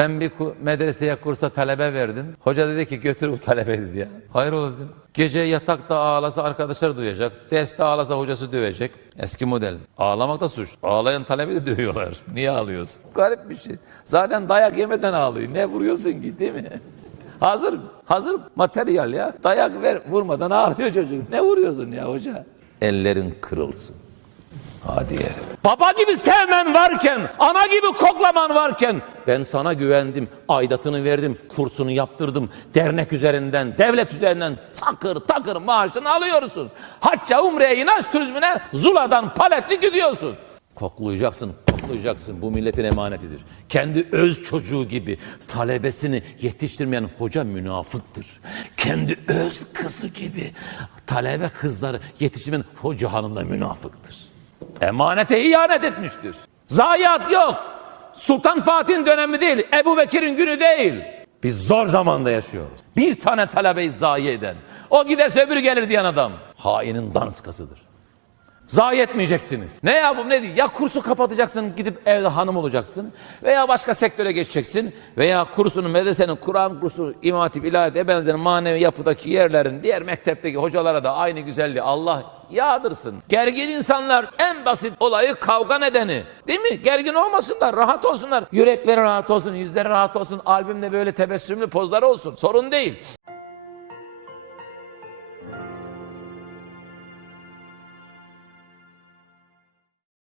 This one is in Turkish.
Ben bir medreseye kursa talebe verdim. Hoca dedi ki götür bu talebe dedi ya. Hayır dedim. Gece yatakta ağlasa arkadaşlar duyacak. Derste ağlasa hocası dövecek. Eski model. Ağlamak da suç. Ağlayan talebi de dövüyorlar. Niye ağlıyorsun? Garip bir şey. Zaten dayak yemeden ağlıyor. Ne vuruyorsun ki değil mi? Hazır, hazır materyal ya. Dayak ver, vurmadan ağlıyor çocuk. Ne vuruyorsun ya hoca? Ellerin kırılsın. Hadi. Baba gibi sevmen varken, ana gibi koklaman varken ben sana güvendim, aidatını verdim, kursunu yaptırdım. Dernek üzerinden, devlet üzerinden takır takır maaşını alıyorsun. Hacca, umreye, inanç turizmine Zula'dan paletli gidiyorsun. Koklayacaksın, koklayacaksın. Bu milletin emanetidir. Kendi öz çocuğu gibi talebesini yetiştirmeyen hoca münafıktır. Kendi öz kızı gibi talebe kızları yetiştirmeyen hoca hanım da münafıktır. Emanete ihanet etmiştir. Zayiat yok. Sultan Fatih'in dönemi değil, Ebu Bekir'in günü değil. Biz zor zamanda yaşıyoruz. Bir tane talebeyi zayi eden, o giderse öbürü gelir diyen adam, hainin danskasıdır. Zayi etmeyeceksiniz. Ne yapıp ne değil? Ya kursu kapatacaksın gidip evde hanım olacaksın. Veya başka sektöre geçeceksin. Veya kursunun, medresenin, Kur'an kursu, İmam Hatip, İlahiyat'e benzeyen manevi yapıdaki yerlerin, diğer mektepteki hocalara da aynı güzelliği Allah yağdırsın. Gergin insanlar en basit olayı kavga nedeni. Değil mi? Gergin olmasınlar, rahat olsunlar. Yürekleri rahat olsun, yüzleri rahat olsun, albümde böyle tebessümlü pozları olsun. Sorun değil.